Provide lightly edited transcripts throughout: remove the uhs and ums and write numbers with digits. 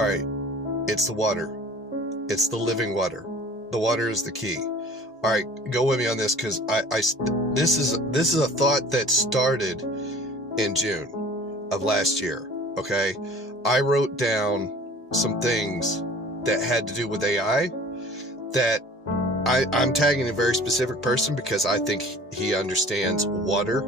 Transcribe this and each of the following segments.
All right, it's the water. It's the living water. The water is the key. All right, go with me on this, because this is a thought that started in June of last year. Okay, I wrote down some things that had to do with AI that I'm tagging a very specific person because I think he understands water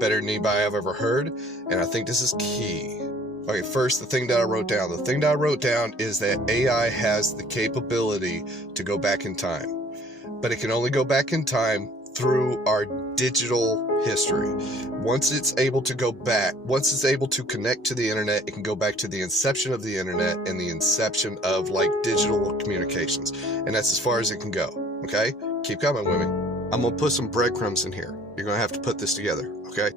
better than anybody I've ever heard, and I think this is key. Okay, first, the thing that I wrote down. The thing that I wrote down is that AI has the capability to go back in time, but it can only go back in time through our digital history. Once it's able to go back, once it's able to connect to the internet, it can go back to the inception of the internet and the inception of like digital communications. And that's as far as it can go. Okay? Keep coming with me. I'm gonna put some breadcrumbs in here. You're gonna have to put this together. Okay?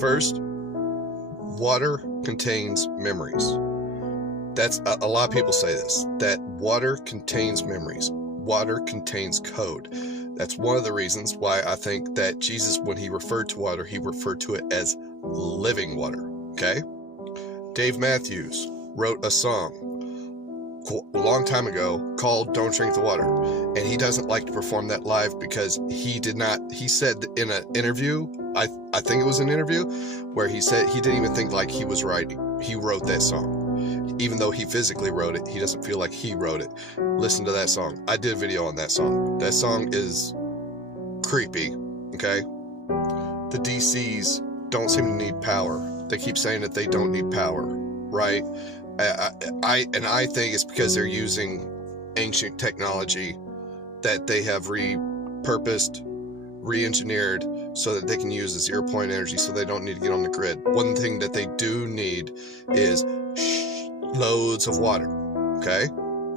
First, water contains memories. That's a lot of people say this, that water contains memories. Water contains code. That's one of the reasons why I think that Jesus, when he referred to water, he referred to it as living water. Okay? Dave Matthews wrote a song a long time ago called Don't Drink the Water, and he doesn't like to perform that live because he said in an interview, I think it was an interview, where he said he didn't even think like he was writing. He wrote that song. Even though he physically wrote it, he doesn't feel like he wrote it. Listen to that song. I did a video on that song. That song is creepy, okay? The DCs don't seem to need power. They keep saying that they don't need power, right? I think it's because they're using ancient technology that they have repurposed, re-engineered, so that they can use the 0 point energy, so they don't need to get on the grid. One thing that they do need is loads of water. Okay,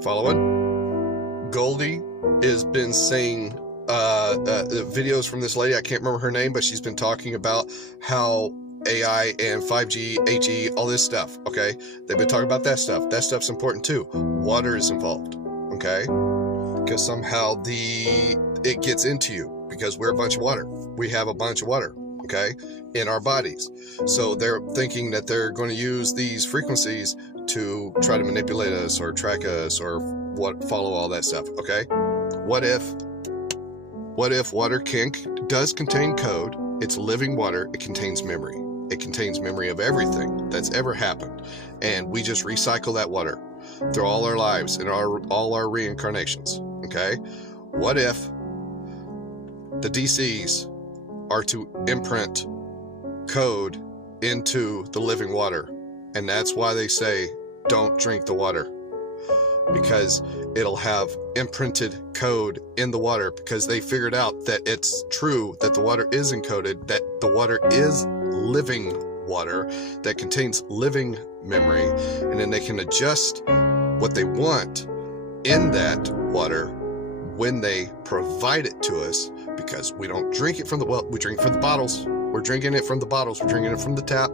following? Goldie has been saying videos from this lady, I can't remember her name, but she's been talking about how AI and 5G, HE, all this stuff. Okay, they've been talking about that stuff. That stuff's important too. Water is involved. Okay, because somehow it gets into you, because we're a bunch of water. We have a bunch of water, okay, in our bodies. So they're thinking that they're going to use these frequencies to try to manipulate us or track us or follow all that stuff, okay? What if water does contain code? It's living water. It contains memory. It contains memory of everything that's ever happened. And we just recycle that water through all our lives and all our reincarnations, okay? What if the DCs are to imprint code into the living water? And that's why they say don't drink the water, because it'll have imprinted code in the water, because they figured out that it's true that the water is encoded, that the water is living water that contains living memory, and then they can adjust what they want in that water when they provide it to us, because we don't drink it from we drink from the bottles. We're drinking it from the bottles. We're drinking it from the tap.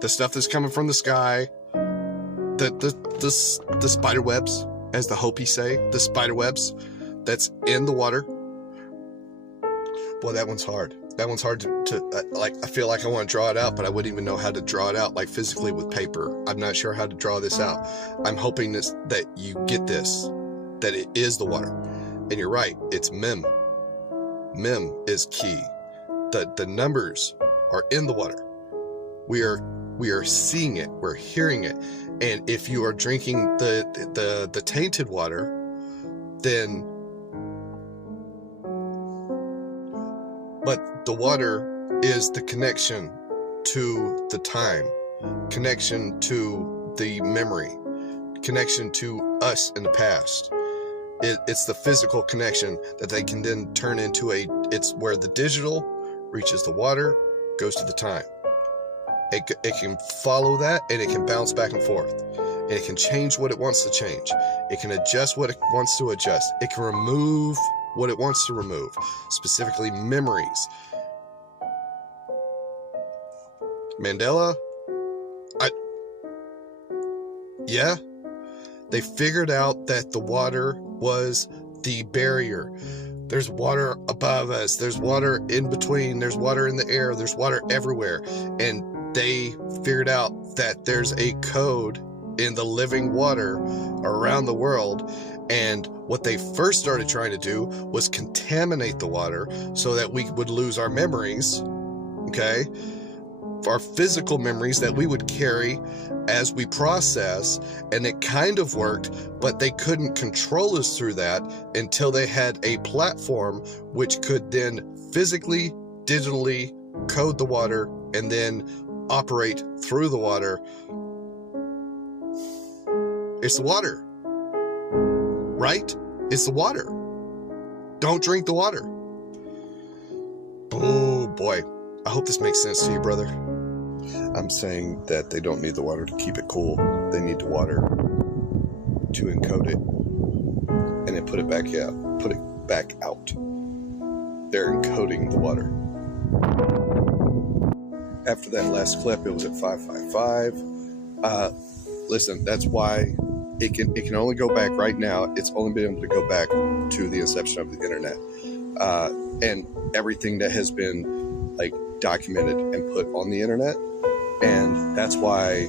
The stuff that's coming from the sky, the spider webs, as the Hopi say, the spider webs that's in the water. Boy, that one's hard. That one's hard to like. I feel like I want to draw it out, but I wouldn't even know how to draw it out, like physically with paper. I'm not sure how to draw this out. I'm hoping that you get this, that it is the water. And you're right, it's mem. Mem is key. The numbers are in the water. We are seeing it, we're hearing it. And if you are drinking the tainted water, then, but the water is the connection to the time, connection to the memory, connection to us in the past. It's the physical connection that they can then turn into it's where the digital reaches the water, goes to the time. It can follow that, and it can bounce back and forth, and it can change what it wants to change. It can adjust what it wants to adjust. It can remove what it wants to remove, specifically memories. Mandela, yeah, they figured out that the water was the barrier. There's water above us, there's water in between, there's water in the air, there's water everywhere. And they figured out that there's a code in the living water around the world. And what they first started trying to do was contaminate the water so that we would lose our memories, okay? Our physical memories that we would carry as we process, and it kind of worked, but they couldn't control us through that until they had a platform which could then physically, digitally code the water and then operate through the water. It's the water, right? It's the water. Don't drink the water. Oh boy, I hope this makes sense to you, brother. I'm saying that they don't need the water to keep it cool. They need the water to encode it and then put it back out. They're encoding the water. After that last clip, it was at 555. Listen, that's why it can only go back right now. It's only been able to go back to the inception of the internet, and everything that has been like documented and put on the internet. And that's why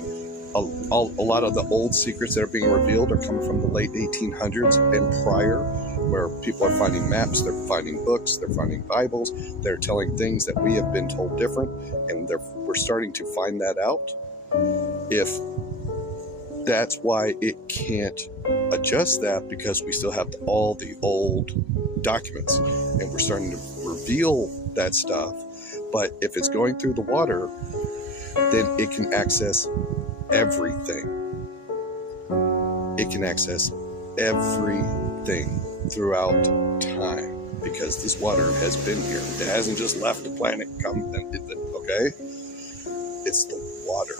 a lot of the old secrets that are being revealed are coming from the late 1800s and prior, where people are finding maps, they're finding books, they're finding Bibles, they're telling things that we have been told different, and we're starting to find that out. If that's why it can't adjust that, because we still have all the old documents, and we're starting to reveal that stuff. But if it's going through the water, then it can access everything. It can access everything throughout time, because this water has been here. It hasn't just left the planet. Okay? It's the water.